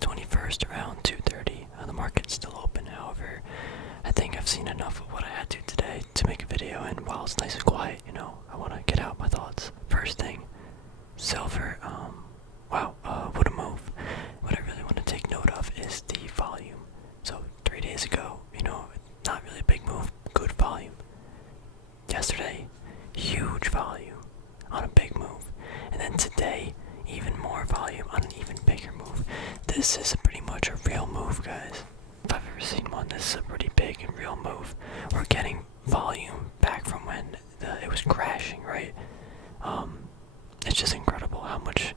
July 21st around 2:30. The market's still open, however, I think I've seen enough of what I had to today to make a video, and while it's nice and quiet, I want to get out my thoughts. First thing, silver, what a move. What I really want to take note of is the volume. So 3 days ago, not really a big move, good volume. Yesterday, huge volume on a big move. And then today, even more volume on an even bigger move. This is pretty much a real move, guys. If I've ever seen one, this is a pretty big and real move. We're getting volume back from when it was crashing, right? It's just incredible how much,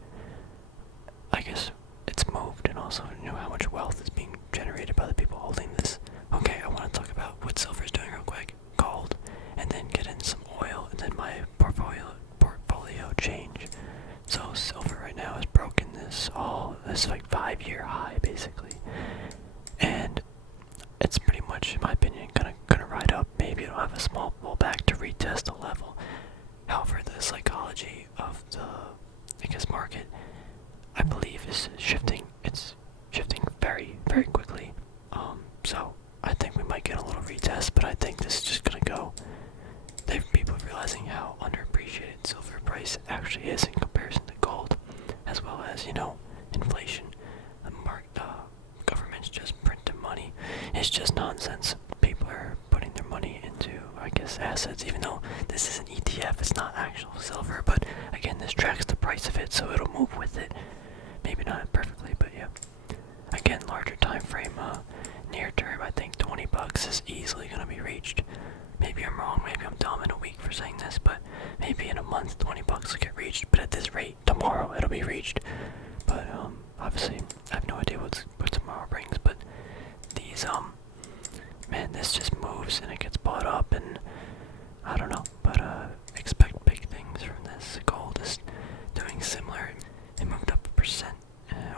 I guess, it's moved, and also, how much wealth is being generated by the people holding this. Okay, I want to talk about what silver is doing real quick. Gold, and then get in some oil, and then my portfolio change. So silver right now has broken this like 5-year high, basically. And it's pretty much, in my opinion, gonna ride up. Maybe it'll have a small pullback to retest the level. However, the psychology of the, market, I believe, is shifting. It's shifting very, very quickly. So I think we might get a little retest, but I think this is just gonna go. People realizing how underappreciated silver price actually is in comparison to gold, as well as, inflation. The government's just printing money. It's just nonsense. People are putting their money into, assets, even though this is an ETF, it's not actual silver, but again, this tracks the price of it, so it'll move with it. Maybe not perfectly, but yeah. Again, larger time frame, near term, I think $20 is easily going to be reached. Maybe I'm wrong, maybe I'm dumb in a week for saying this, but maybe in a month $20 will get reached, but at this rate, tomorrow it'll be reached. But obviously, I have no idea what tomorrow brings, but these, man, this just moves and it gets bought up, and I don't know, but expect big things from this. Gold is doing similar. It moved up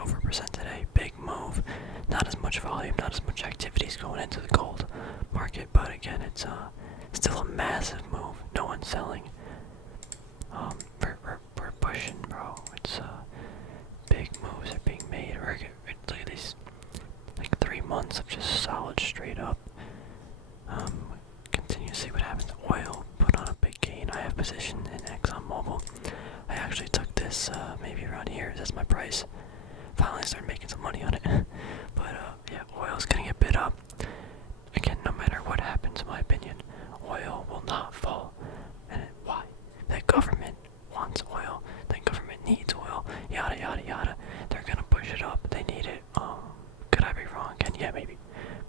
over a percent today. Big move. Not as much volume, not as much activities going into the gold market, but again, it's still a massive move. No one's selling. We're pushing, bro. It's big moves are being made. Look at these, like 3 months of just solid straight up. Continue to see what happens. Oil put on a big gain. I have position in ExxonMobil. I actually took this maybe around here. That's my price. Finally started making some money on it. But yeah, oil's gonna get bid up. Again, no matter what happens, in my opinion, oil will not fall. And why? The government wants oil. The government needs oil. Yada yada yada. They're gonna push it up. They need it. Could I be wrong again? Yeah, maybe.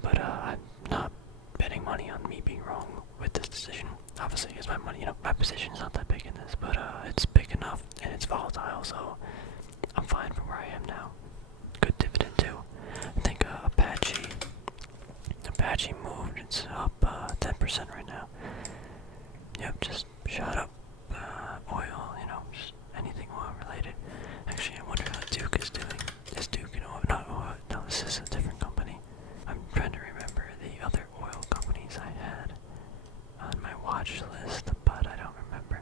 But I'm not betting money on me being wrong with this decision. Obviously, it's my money. My position is not that big in this, but it's big enough and it's volatile, so I'm fine for where I am now. Good dividend too. I think Apache moved. It's up 10% right now. Yep, just shot up. Oil, just anything oil related. Actually, I wonder how Duke is doing. Is Duke, no, this is a different company. I'm trying to remember the other oil companies I had on my watch list, but I don't remember.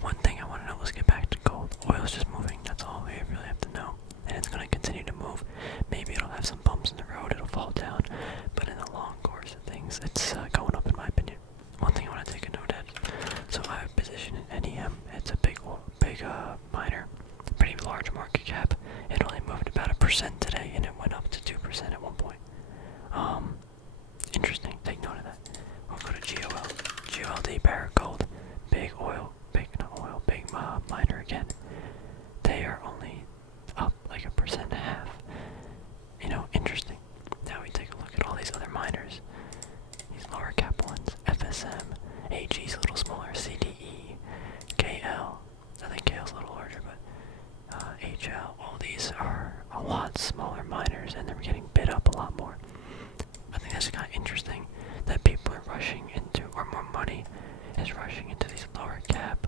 One thing I want to know, let's get back to gold. Oil's just moving, that's all we really have to know. And it's going to continue to move. Maybe it'll have some bumps in the road, it'll fall down, but in the long course of things, it's going up in my opinion. One thing I want to take a note at, so I have a position in NEM. It's a big miner, pretty large market cap. It only moved about 1% today, and it went up to 2% at one point. Interesting, take note of that. We'll go to GOLD, Barrick Gold, big miner again. They are only up like 1.5%. Interesting. Now we take a look at all these other miners. These lower cap ones, FSM, AG's a little smaller, CDE, KL. I think KL's a little larger, but HL. All these are a lot smaller miners, and they're getting bid up a lot more. I think that's kind of interesting that people are rushing into, or more money is rushing into these lower cap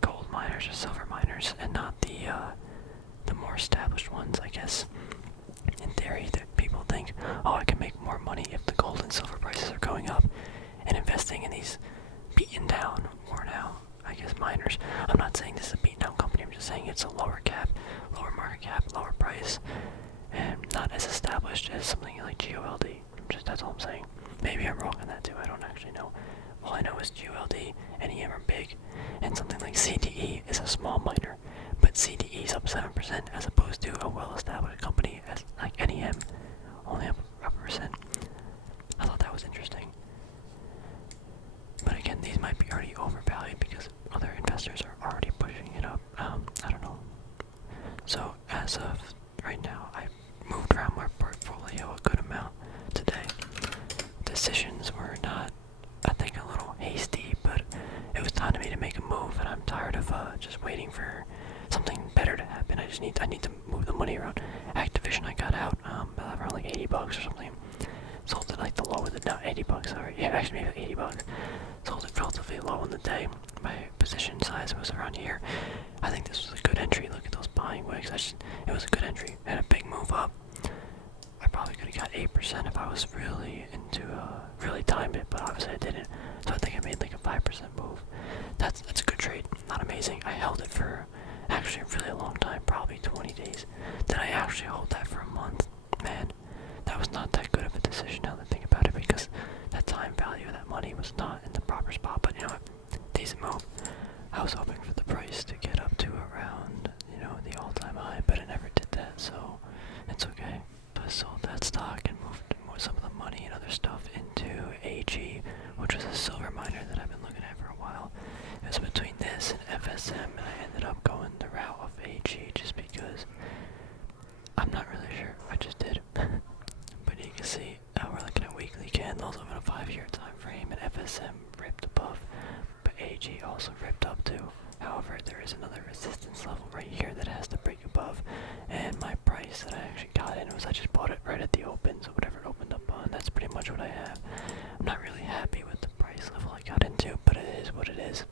gold miners or silver miners, and not the more established ones, I guess. In theory, that people think, oh, I can make more money if the gold and silver prices are going up, and investing in these beaten down, worn out, I guess, miners. I'm not saying this is a beaten down company, I'm just saying it's a lower cap, lower market cap, lower price, and not as established as something like GOLD. Just that's all I'm saying. Maybe I'm wrong on that too. I don't actually know. All I know is GOLD and EM are big, and something like CTE is a small miner, but CTE is up 7% as opposed to a well-established company as like NEM only up a percent. I thought that was interesting. But again, these might be already overvalued because other investors are already pushing it up. I don't know. So as of right now, I moved around my portfolio a good amount today. Decisions were not, I think, a little hasty, but it was time to me to make a move, and I'm tired of just waiting for something better to happen. I need to move the money around. Activision, I got out around like $80 or something. Sold it like the low of the no, $80. Sorry, yeah, actually maybe $80. Sold it relatively low in the day. My position size was around here. I think this was a good entry. Look at those buying wicks. It was a good entry. Had a big move up. I probably could have got 8% if I was really really timed it, but obviously I didn't. So I think I made like a 5% move. That's a good trade. Not amazing. I held it for actually a really long time, probably 20 days. Did I actually hold that for a month? Man, that was not that good of a decision now that I think about it, because that time value of that money was not in the proper spot. But you know what? Decent move. I was hoping for the price to get up to around, the all-time high, but it never did that, so it's okay. I sold that stock and moved some of the money and other stuff into AG, which was a silver miner that I've been looking at for a while. It was between this and FSM, and I ended up going the route of AG just because I'm not really sure. I just did. But you can see we're looking at weekly candles over a 5-year time frame, and FSM ripped above, but AG also ripped up too. However, there is another resistance level right here that has to break above, and my price that I actually got in was I just bought it right at the open, so whatever it opened up on, that's pretty much what I have. I'm not really happy with the price level I got into, but it is what it is.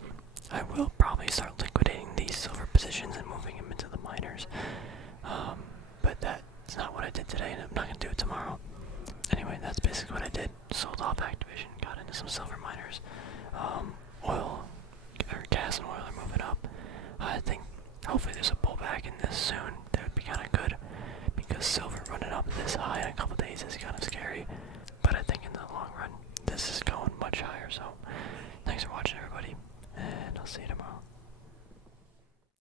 I will probably start liquidating these silver positions and moving them into the miners, but that's not what I did today, and I'm not going to do it tomorrow. Anyway, that's basically what I did. Sold off Activision, got into some silver miners. Oil, or gas and oil are moving up. I think hopefully there's a pullback in this soon. That would be kind of good, because silver running up this high in a couple days is kind of scary. But I think in the long run, this is going much higher. So thanks for watching, everybody, and I'll see you tomorrow.